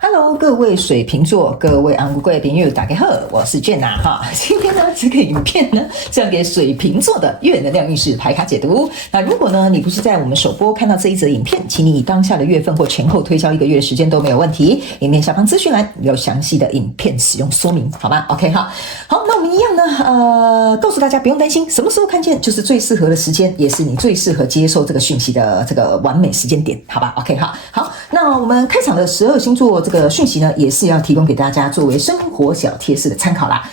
Hello，各位水瓶座，各位昂贵朋友，大家好，我是 Jenna 哈。今天呢，这个影片呢是要给水瓶座的月能量运势牌卡解读。那如果呢，你不是在我们首播看到这一则影片，请你以当下的月份或前后推销1个月的时间都没有问题。影片下方资讯栏有详细的影片使用说明，好吗 ？OK 哈。好，那我们一样呢，告诉大家不用担心，什么时候看见就是最适合的时间，也是你最适合接受这个讯息的这个完美时间点，好吧 ？OK 哈。好，那我们开场的12星座这个讯息呢，也是要提供给大家作为生活小贴士的参考啦。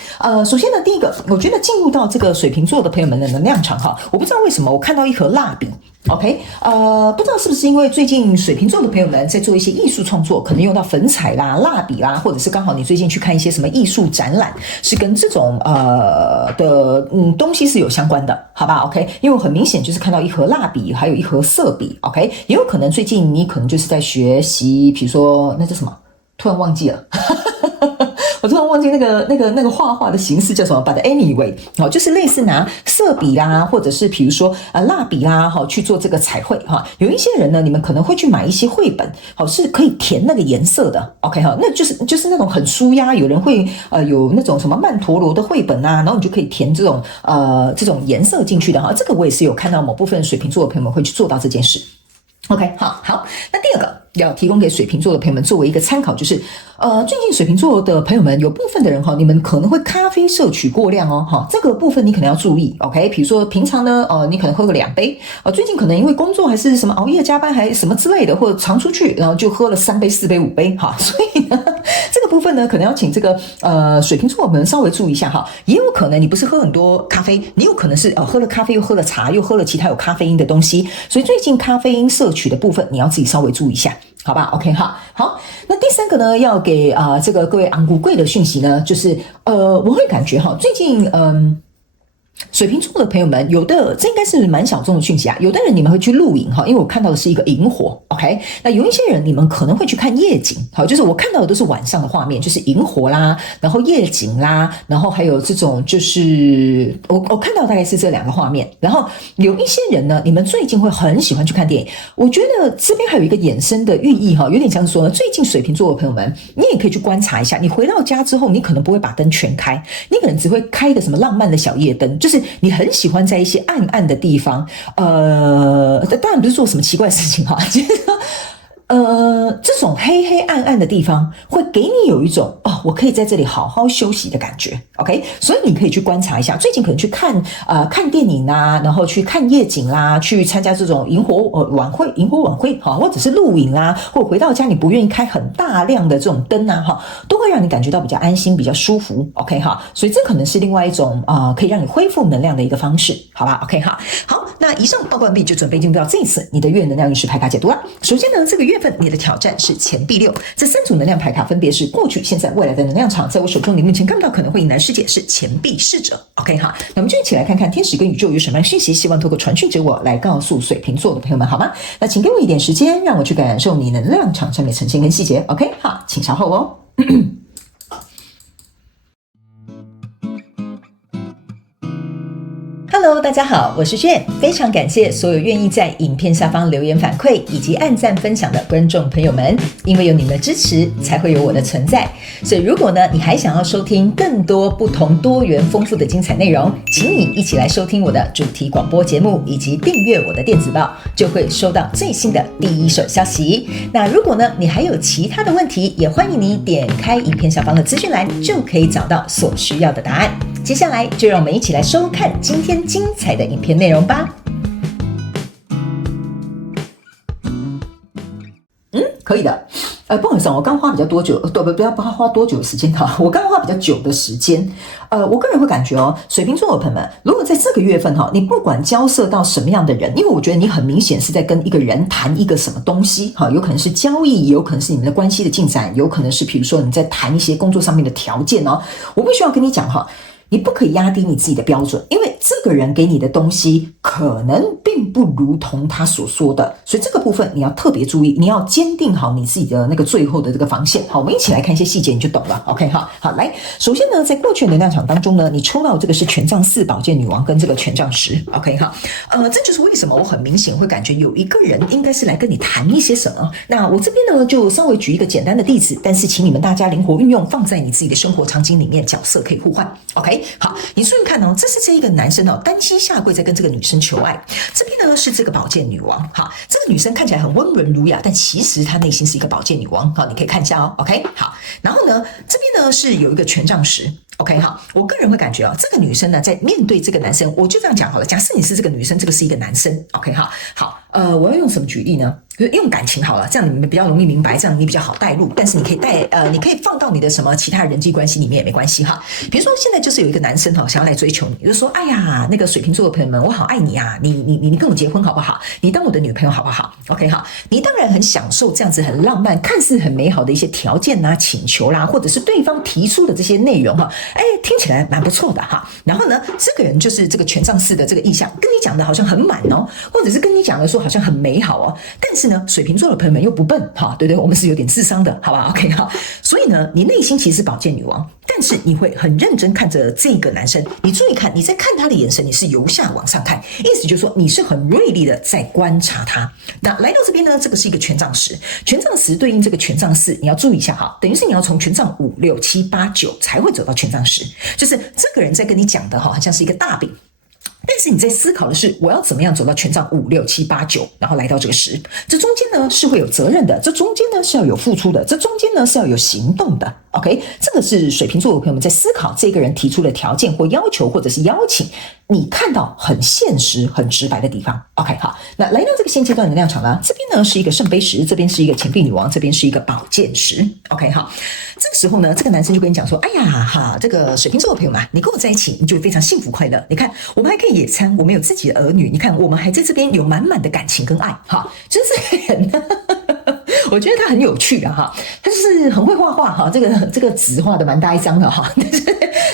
首先呢，第一个，我觉得进入到这个水瓶座的朋友们的能量场哈，我不知道为什么我看到一盒蜡笔。OK， 不知道是不是因为最近水瓶座的朋友们在做一些艺术创作，可能用到粉彩啦、蜡笔啦，或者是刚好你最近去看一些什么艺术展览，是跟这种东西是有相关的，好吧 ？OK， 因为我很明显就是看到一盒蜡笔，还有一盒色笔 ，OK， 也有可能最近你可能就是在学习，比如说那叫什么，突然忘记了。我突然忘记那个画画的形式叫什么 ，but anyway， 就是类似拿色笔啦，或者是比如说蜡笔啦，去做这个彩绘哈。有一些人呢，你们可能会去买一些绘本，是可以填那个颜色的 ，OK 哈，那就是那种很舒压。有人会有那种什么曼陀罗的绘本啊，然后你就可以填这种颜色进去的哈。这个我也是有看到某部分水瓶座的朋友们会去做到这件事。OK， 好，那第二个要提供给水瓶座的朋友们作为一个参考，就是最近水瓶座的朋友们有部分的人哈，你们可能会咖啡摄取过量哦哈，这个部分你可能要注意 OK， 比如说平常呢你可能喝个2杯最近可能因为工作还是什么熬夜加班还什么之类的，或者常出去然后就喝了3杯4杯5杯哈，所以呢这个部分呢可能要请这个水瓶座的朋友们稍微注意一下哈，也有可能你不是喝很多咖啡，你有可能是喝了咖啡又喝了茶又喝了其他有咖啡因的东西，所以最近咖啡因摄取的部分你要自己稍微注意一下。好吧 ，OK 哈，好，那第3个呢，要给这个各位昂古贵的讯息呢，就是我会感觉哈，最近水瓶座的朋友们，有的这应该是蛮小众的讯息啊。有的人你们会去露营哈，因为我看到的是一个萤火 ，OK。那有一些人你们可能会去看夜景，好，就是我看到的都是晚上的画面，就是萤火啦，然后夜景啦，然后还有这种就是我看到大概是这2个画面。然后有一些人呢，你们最近会很喜欢去看电影，我觉得这边还有一个衍生的寓意哈，有点像是说呢，最近水瓶座的朋友们，你也可以去观察一下，你回到家之后，你可能不会把灯全开，你可能只会开一个什么浪漫的小夜灯。就是你很喜欢在一些暗暗的地方，当然不是做什么奇怪的事情哈，就是说这种黑黑暗暗的地方会给你有一种我可以在这里好好休息的感觉 ，OK？ 所以你可以去观察一下，最近可能去看电影啦，然后去看夜景啦，去参加这种萤火晚会哈，或者是露营啦，或者回到家你不愿意开很大量的这种灯啊哈，都会让你感觉到比较安心、比较舒服 ，OK 哈？所以这可能是另外一种可以让你恢复能量的一个方式，好吧 ？OK 哈？好，那以上报告完毕，就准备进入到这一次你的月能量运势牌卡解读了。首先呢，这个月份你的挑战是钱币6，这3组能量牌卡分别是过去、现在、未来的能量场，在我手中你目前看不到可能会引来师姐是钱币侍者 ，OK 哈？那我们就一起来看看天使跟宇宙有什么样的讯息，希望透过传讯者我来告诉水瓶座的朋友们好吗？那请给我一点时间，让我去感受你能量场上面呈现跟细节 ，OK 好，请稍后哦。Hello， 大家好，我是Jen，非常感谢所有愿意在影片下方留言反馈以及按赞分享的观众朋友们，因为有你们的支持，才会有我的存在。所以如果呢，你还想要收听更多不同多元丰富的精彩内容，请你一起来收听我的主题广播节目，以及订阅我的电子报，就会收到最新的第一手消息。那如果呢，你还有其他的问题，也欢迎你点开影片下方的资讯栏，就可以找到所需要的答案。接下来就让我们一起来收看今天精彩的影片内容吧。可以的。不好意思，我刚花比较多久，不要花多久的时间哈，我刚花比较久的时间。我个人会感觉水瓶座的朋友们，如果在这个月份你不管交涉到什么样的人，因为我觉得你很明显是在跟一个人谈一个什么东西哈，有可能是交易，有可能是你们的关系的进展，有可能是比如说你在谈一些工作上面的条件我不需要跟你讲你不可以压低你自己的标准，因为这个人给你的东西可能并不如同他所说的，所以这个部分你要特别注意，你要坚定好你自己的那个最后的这个防线。好，我们一起来看一些细节，你就懂了。OK， 好，来，首先呢，在过去的能量场当中呢，你抽到这个是权杖4、宝剑女王跟这个权杖10。OK， 好，这就是为什么我很明显会感觉有一个人应该是来跟你谈一些什么。那我这边呢，就稍微举一个简单的例子，但是请你们大家灵活运用，放在你自己的生活场景里面，角色可以互换。OK， 好，你注意看哦，这是这一个男生哦，单膝下跪在跟这个女生求爱，这边呢是这个宝剑女王。好，这个女生看起来很温文儒雅，但其实她内心是一个宝剑女王。好，你可以看一下哦。OK， 好，然后呢，这边呢是有一个权杖10。OK， 好，我个人会感觉这个女生呢，在面对这个男生，我就这样讲好了。假设你是这个女生，这个是一个男生。OK， 好，我要用什么举例呢？用感情好了，这样你们比较容易明白，这样你比较好带入。但是你可以你可以放到你的什么其他人际关系里面也没关系哈。比如说现在就是有一个男生想要来追求你，就说哎呀，那个水瓶座的朋友们，我好爱你啊，你跟我结婚好不好？你当我的女朋友好不好 ？OK， 好，你当然很享受这样子很浪漫、看似很美好的一些条件啦、请求啦，或者是对方提出的这些内容哈，听起来蛮不错的哈。然后呢，这个人就是这个权杖4的这个意象，跟你讲的好像很满哦，或者是跟你讲的说好像很美好哦，但是呢，水瓶座的朋友们又不笨哈，对不对？我们是有点智商的，好吧 ？OK 好，所以呢，你内心其实是宝剑女王，但是你会很认真看着这个男生，你注意看，你在看他的眼神，你是由下往上看，意思就是说你是很锐利的在观察他。那来到这边呢，这个是一个权杖10，权杖10对应这个权杖4，你要注意一下哈，等于是你要从权杖5、6、7、8、9才会走到权杖10，就是这个人在跟你讲的哈，好像是一个大饼。但是你在思考的是，我要怎么样走到权杖5、6、7、8、9，然后来到这个10，这中间呢是会有责任的，这中间呢是要有付出的，这中间呢是要有行动的。OK， 这个是水瓶座的朋友们在思考这个人提出的条件或要求或者是邀请，你看到很现实、很直白的地方。OK， 好，那来到这个现阶段能量场呢，这边呢是一个圣杯10，这边是一个钱币女王，这边是一个宝剑10。OK， 好，这个时候呢，这个男生就跟你讲说，哎呀哈，这个水瓶座的朋友们，你跟我在一起，你就会非常幸福快乐。你看，我们还可以野餐，我们有自己的儿女，你看，我们还在这边有满满的感情跟爱，哈，就是这个人呢。我觉得他很有趣啊哈，他就是很会画画哈，这个纸画的蛮大一张的哈。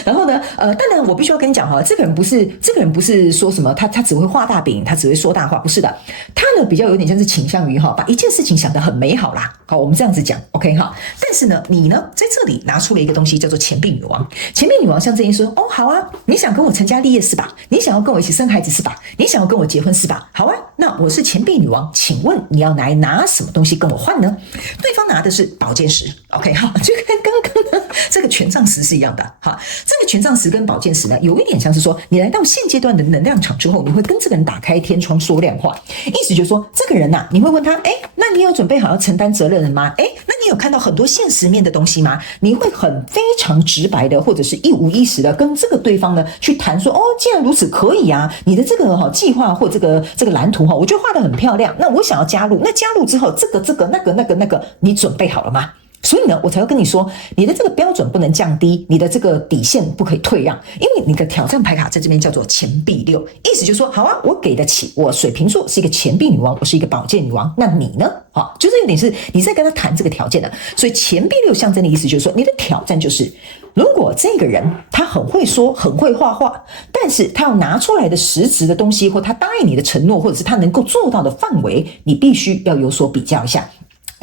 然后呢，当然我必须要跟你讲哈，这个人不是说什么他只会画大饼，他只会说大话，不是的，他呢比较有点像是倾向于把一件事情想得很美好啦。好，我们这样子讲 ，OK 哈。但是呢，你呢在这里拿出了一个东西叫做钱币女王，钱币女王象征意说，哦好啊，你想跟我成家立业是吧？你想要跟我一起生孩子是吧？你想要跟我结婚是吧？好啊，那我是钱币女王，请问你要来拿什么东西跟我换呢？对方拿的是宝剑10 ，OK 哈，就跟刚刚的这个权杖10是一样的哈。这个权杖10跟宝剑10呢，有一点像是说，你来到现阶段的能量场之后，你会跟这个人打开天窗说亮话，意思就是说，这个人你会问他，那你有准备好要承担责任了吗？那你有看到很多现实面的东西吗？你会很非常直白的，或者是一五一十的跟这个对方呢去谈说，既然如此可以啊，你的这个计划或这个蓝图我觉得画得很漂亮，那我想要加入，那加入之后这个那个，你准备好了吗？所以呢，我才会跟你说，你的这个标准不能降低，你的这个底线不可以退让，因为你的挑战牌卡在这边叫做钱币6，意思就是说，好啊，我给得起，我水瓶座是一个钱币女王，我是一个宝剑女王，那你呢？就是有点是你在跟他谈这个条件的，所以钱币6象征的意思就是说，你的挑战就是，如果这个人他很会说，很会画画，但是他要拿出来的实质的东西，或他答应你的承诺，或者是他能够做到的范围，你必须要有所比较一下。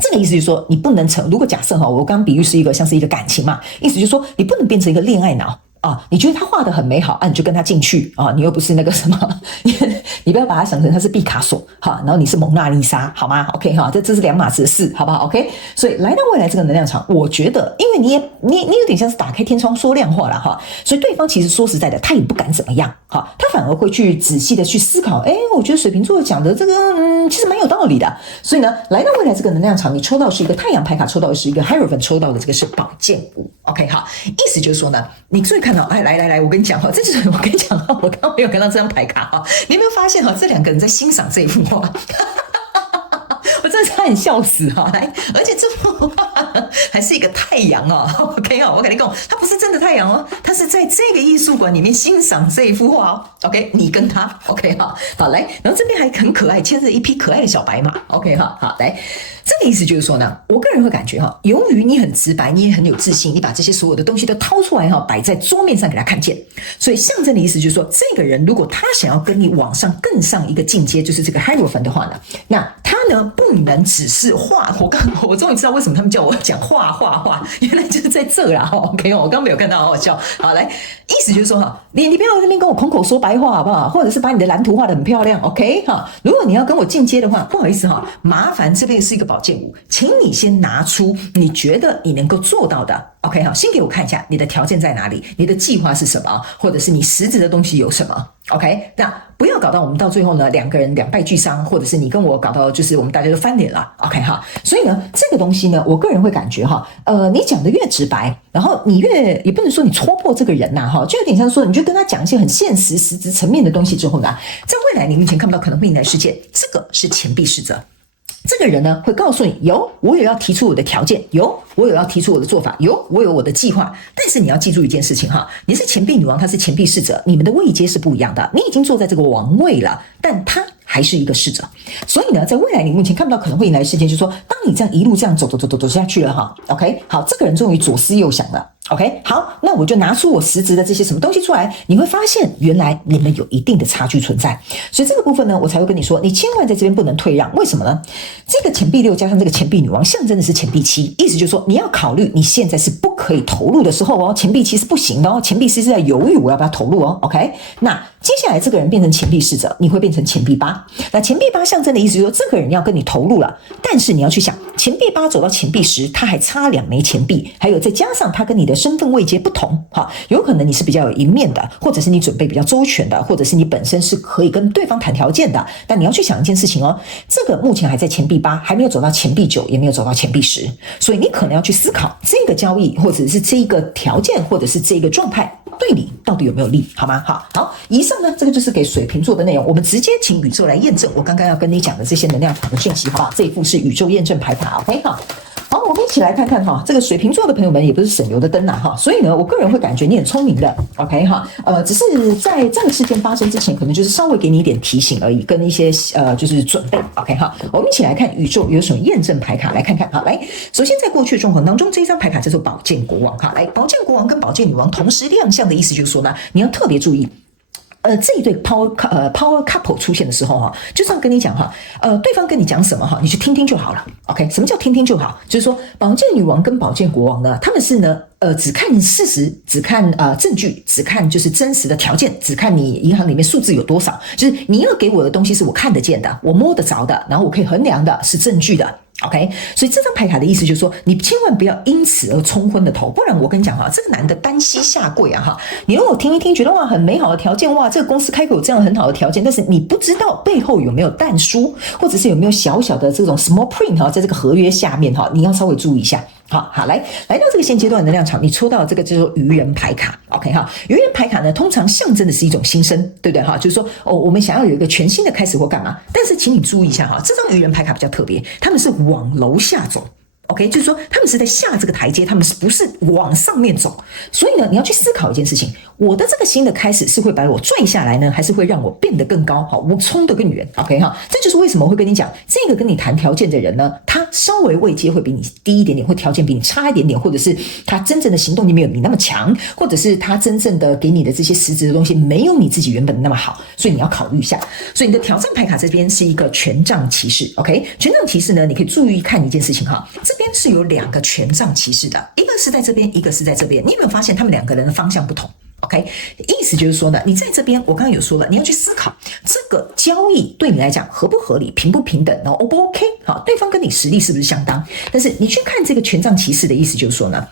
这个意思就是说，你不能如果假设我刚刚比喻是像是一个感情嘛，意思就是说，你不能变成一个恋爱脑。你觉得他画得很美好你就跟他进去你又不是那个什么，你不要把他想成他是毕卡索然后你是蒙娜丽莎，好吗 ？OK 这是两码子的事，好不好 ？OK， 所以来到未来这个能量场，我觉得，因为你有点像是打开天窗说亮话了所以对方其实说实在的，他也不敢怎么样他反而会去仔细的去思考，我觉得水瓶座讲的这个其实蛮有道理的，所以呢，来到未来这个能量场，你抽到是一个太阳牌卡，抽到的是一个 Hierophant， 抽到的这个是宝剑5 ，OK 好，意思就是说呢，你注意看到，来，我跟你讲这就是我跟你讲我刚刚没有看到这张牌卡你有没有发现这两个人在欣赏这一幅画？我真的差点笑死来，而且这幅画还是一个太阳OK 我跟你讲，它不是真的太阳它是在这个艺术馆里面欣赏这一幅画OK， 你跟他 OK 好来，然后这边还很可爱，牵着一匹可爱的小白马 OK 好来。这个意思就是说呢，我个人会感觉哈，由于你很直白，你也很有自信，你把这些所有的东西都掏出来哈，摆在桌面上给他看见，所以象征的意思就是说，这个人如果他想要跟你往上更上一个境界，就是这个 Hierophant 的话呢，那他呢不能只是画。我终于知道为什么他们叫我讲画，原来就是在这啦。OK 我刚没有看到，好好笑。好，来，意思就是说哈，你不要在那边跟我空口说白话好不好？或者是把你的蓝图画得很漂亮 ，OK 哈？如果你要跟我进阶的话，不好意思哈，麻烦这边是一个宝剑五，请你先拿出你觉得你能够做到的 ，OK 好，先给我看一下你的条件在哪里，你的计划是什么，或者是你实质的东西有什么 ，OK？ 那不要搞到我们到最后呢，两个人两败俱伤，或者是你跟我搞到就是我们大家都翻脸了 ，OK 哈？所以呢，这个东西呢，我个人会感觉哈，你讲的越直白，然后你越也不能说你戳破这个人呐，哈，就有点像说你就跟他讲一些很现实、实质层面的东西之后呢，在未来你目前看不到可能会迎来事件，这个是钱币侍者。这个人呢会告诉你，我有要提出我的条件，我有要提出我的做法，我有我的计划。但是你要记住一件事情哈，你是钱币女王，她是钱币侍者，你们的位阶是不一样的。你已经坐在这个王位了，但他还是一个侍者。所以呢，在未来你目前看不到可能会迎来的事件，就是说，当你这样一路这样走下去了哈 ，OK， 好，这个人终于左思右想了。OK， 好，那我就拿出我实质的这些什么东西出来，你会发现原来你们有一定的差距存在，所以这个部分呢，我才会跟你说，你千万在这边不能退让。为什么呢？这个钱币六加上这个钱币女王，象征的是钱币七，意思就是说你要考虑你现在是不可以投入的时候哦，钱币七是不行的哦，钱币七是在犹豫我要不要投入哦。OK， 那接下来这个人变成钱币侍者，你会变成钱币八。那钱币八象征的意思就是说，这个人要跟你投入了，但是你要去想，钱币八走到钱币10，他还差2枚钱币，还有再加上他跟你的身份位阶不同，有可能你是比较有赢面的，或者是你准备比较周全的，或者是你本身是可以跟对方谈条件的。但你要去想一件事情哦，这个目前还在钱币8，还没有走到钱币9，也没有走到钱币10，所以你可能要去思考这个交易，或者是这个条件，或者是这个状态对你到底有没有利，好吗？好，以上呢，这个就是给水瓶座的内容，我们直接请宇宙来验证我刚刚要跟你讲的这些能量场的讯息，好不好？这一副是宇宙验证牌卡 ，OK 好。好，我们一起来看看哈，这个水瓶座的朋友们也不是省油的灯呐哈，所以呢，我个人会感觉你很聪明的 ，OK 哈，只是在这个事件发生之前，可能就是稍微给你一点提醒而已，跟一些就是准备 ，OK 哈，我们一起来看宇宙有什么验证牌卡，来看看哈，来，首先在过去的状况当中，这一张牌卡叫做宝剑国王哈，来，宝剑国王跟宝剑女王同时亮相的意思就是说呢，你要特别注意。这一对 power couple 出现的时候哈，就这样跟你讲哈，对方跟你讲什么哈，你就听听就好了。OK， 什么叫听听就好？就是说，宝剑女王跟宝剑国王呢，他们是呢，只看事实，只看证据，只看就是真实的条件，只看你银行里面数字有多少，就是你要给我的东西是我看得见的，我摸得着的，然后我可以衡量的，是证据的。OK， 所以这张牌卡的意思就是说，你千万不要因此而冲昏了头，不然我跟你讲哈，这个男的单膝下跪啊哈，你如果听一听觉得哇很美好的条件，哇这个公司开口有这样很好的条件，但是你不知道背后有没有但书，或者是有没有小小的这种 small print 哈，在这个合约下面哈，你要稍微注意一下。好，来到这个现阶段的能量场，你抽到这个叫做愚人牌卡 ，OK 哈，愚人牌卡呢，通常象征的是一种新生，对不对哈？就是说我们想要有一个全新的开始或干嘛，但是请你注意一下哈，这张愚人牌卡比较特别，他们是往楼下走。OK， 就是说他们是在下这个台阶，他们不是往上面走，所以呢，你要去思考一件事情：我的这个新的开始是会把我拽下来呢，还是会让我变得更高？好，我冲得更远。OK 哈，这就是为什么我会跟你讲，这个跟你谈条件的人呢，他稍微位阶会比你低一点点，或条件比你差一点点，或者是他真正的行动力没有你那么强，或者是他真正的给你的这些实质的东西没有你自己原本的那么好，所以你要考虑一下。所以你的挑战牌卡这边是一个权杖骑士。OK， 权杖骑士呢，你可以注意看一件事情哈，这边是有2个权杖骑士的，一个是在这边，一个是在这边。你有没有发现他们2个人的方向不同 ？OK， 意思就是说呢，你在这边，我刚刚有说了，你要去思考这个交易对你来讲合不合理、平不平等，然后 O 不 OK？ 好，对方跟你实力是不是相当？但是你去看这个权杖骑士的意思就是说呢，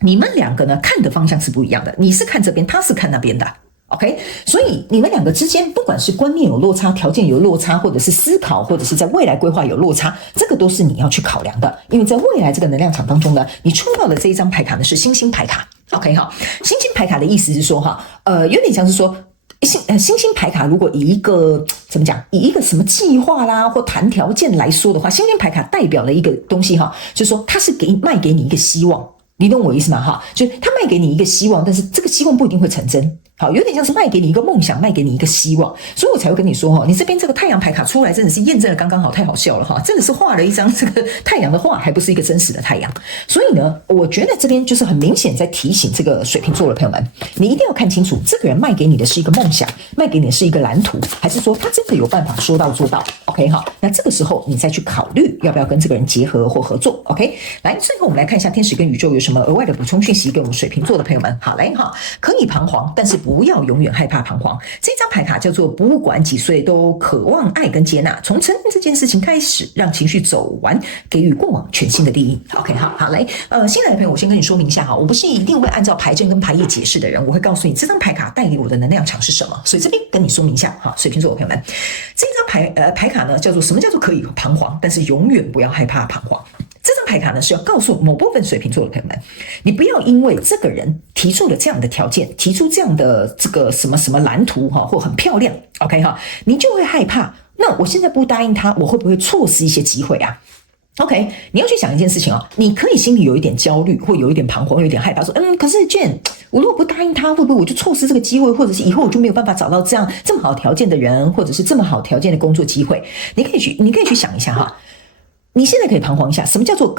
你们2个呢看的方向是不一样的，你是看这边，他是看那边的。OK， 所以你们2个之间，不管是观念有落差、条件有落差，或者是思考，或者是在未来规划有落差，这个都是你要去考量的。因为在未来这个能量场当中呢，你抽到的这一张牌卡呢是星星牌卡。OK 哈，星星牌卡的意思是说哈，有点像是说。星星牌卡如果以一个怎么讲，以一个什么计划啦或谈条件来说的话，星星牌卡代表了一个东西哈，就是说它是卖给你一个希望。你懂我意思吗？哈，就是他卖给你一个希望，但是这个希望不一定会成真。好，有点像是卖给你一个梦想，卖给你一个希望，所以我才会跟你说你这边这个太阳牌卡出来真的是验证的刚刚好，太好笑了真的是画了一张这个太阳的画，还不是一个真实的太阳。所以呢，我觉得这边就是很明显在提醒这个水瓶座的朋友们，你一定要看清楚，这个人卖给你的是一个梦想，卖给你的是一个蓝图，还是说他真的有办法说到做到 ？OK 哈，那这个时候你再去考虑要不要跟这个人结合或合作。OK， 来，最后我们来看一下天使跟宇宙有什么额外的补充讯息给我们水瓶座的朋友们。好，来可以彷徨，但是不要永远害怕彷徨。这张牌卡叫做不管几岁都渴望爱跟接纳，从承认这件事情开始，让情绪走完，给予过往全新的利益。OK， 好，来，新来的朋友，我先跟你说明一下我不是一定会按照牌阵跟牌意解释的人，我会告诉你这张牌卡带给我的能量场是什么。所以这边跟你说明一下水瓶座的朋友们，这张牌卡呢叫做什么叫做可以彷徨，但是永远不要害怕彷徨。这张牌卡呢是要告诉某部分水瓶座的朋友们，你不要因为这个人提出了这样的条件，提出这样的这个什么什么蓝图或很漂亮 ，OK 你就会害怕。那我现在不答应他，我会不会错失一些机会啊？OK， 你要去想一件事情你可以心里有一点焦虑，或有一点彷徨，有一点害怕，说可是 Jane， 我如果不答应他，会不会我就错失这个机会，或者是以后我就没有办法找到这么好条件的人，或者是这么好条件的工作机会？你可以去想一下你现在可以彷徨一下，什么叫做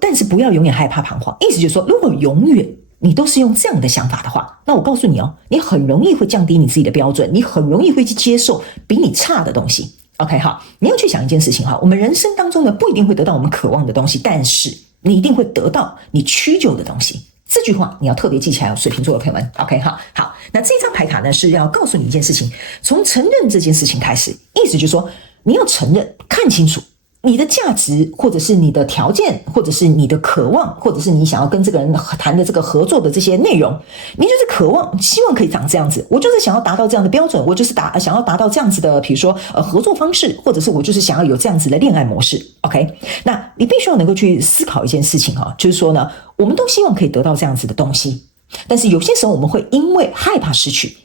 但是不要永远害怕彷徨。意思就是说，如果永远你都是用这样的想法的话，那我告诉你你很容易会降低你自己的标准，你很容易会去接受比你差的东西。OK 你要去想一件事情我们人生当中呢不一定会得到我们渴望的东西，但是你一定会得到你屈就的东西。这句话你要特别记起来水瓶座的朋友们 OK 好，那这张牌卡呢是要告诉你一件事情，从承认这件事情开始，意思就是说你要承认，看清楚你的价值，或者是你的条件，或者是你的渴望，或者是你想要跟这个人谈的这个合作的这些内容，你就是渴望希望可以长这样子，我就是想要达到这样的标准，我就是想要达到这样子的比如说合作方式，或者是我就是想要有这样子的恋爱模式 OK， 那你必须要能够去思考一件事情就是说呢，我们都希望可以得到这样子的东西，但是有些时候我们会因为害怕失去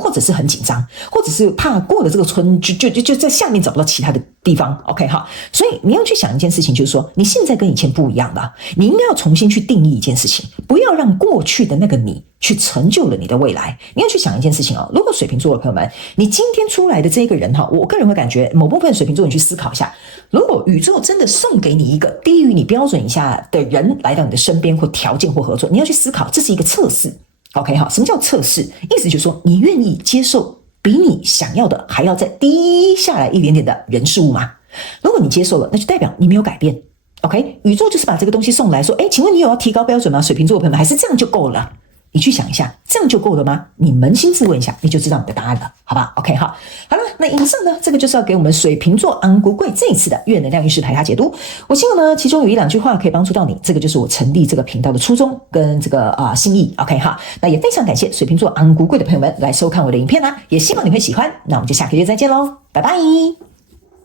或者是很紧张，或者是怕过了这个村就在下面找不到其他的地方 OK 所以你要去想一件事情，就是说你现在跟以前不一样了，你应该要重新去定义一件事情，不要让过去的那个你去成就了你的未来。你要去想一件事情如果水瓶座的朋友们，你今天出来的这个人我个人会感觉某部分水瓶座你去思考一下，如果宇宙真的送给你一个低于你标准以下的人来到你的身边或条件或合作，你要去思考这是一个测试OK 什么叫测试？意思就是说你愿意接受比你想要的还要再低下来一点点的人事物吗？如果你接受了，那就代表你没有改变 OK， 宇宙就是把这个东西送来说请问你有要提高标准吗？水瓶座的朋友们，还是这样就够了？你去想一下，这样就够了吗？你扪心自问一下，你就知道你的答案了，好吧 OK 好了，那以上呢，这个就是要给我们水瓶座昂古贵这一次的月能量运势牌卡解读。我希望呢，其中有1-2句话可以帮助到你，这个就是我成立这个频道的初衷跟这个心意 OK 那也非常感谢水瓶座昂古贵的朋友们来收看我的影片也希望你会喜欢。那我们就下个月再见喽，拜拜。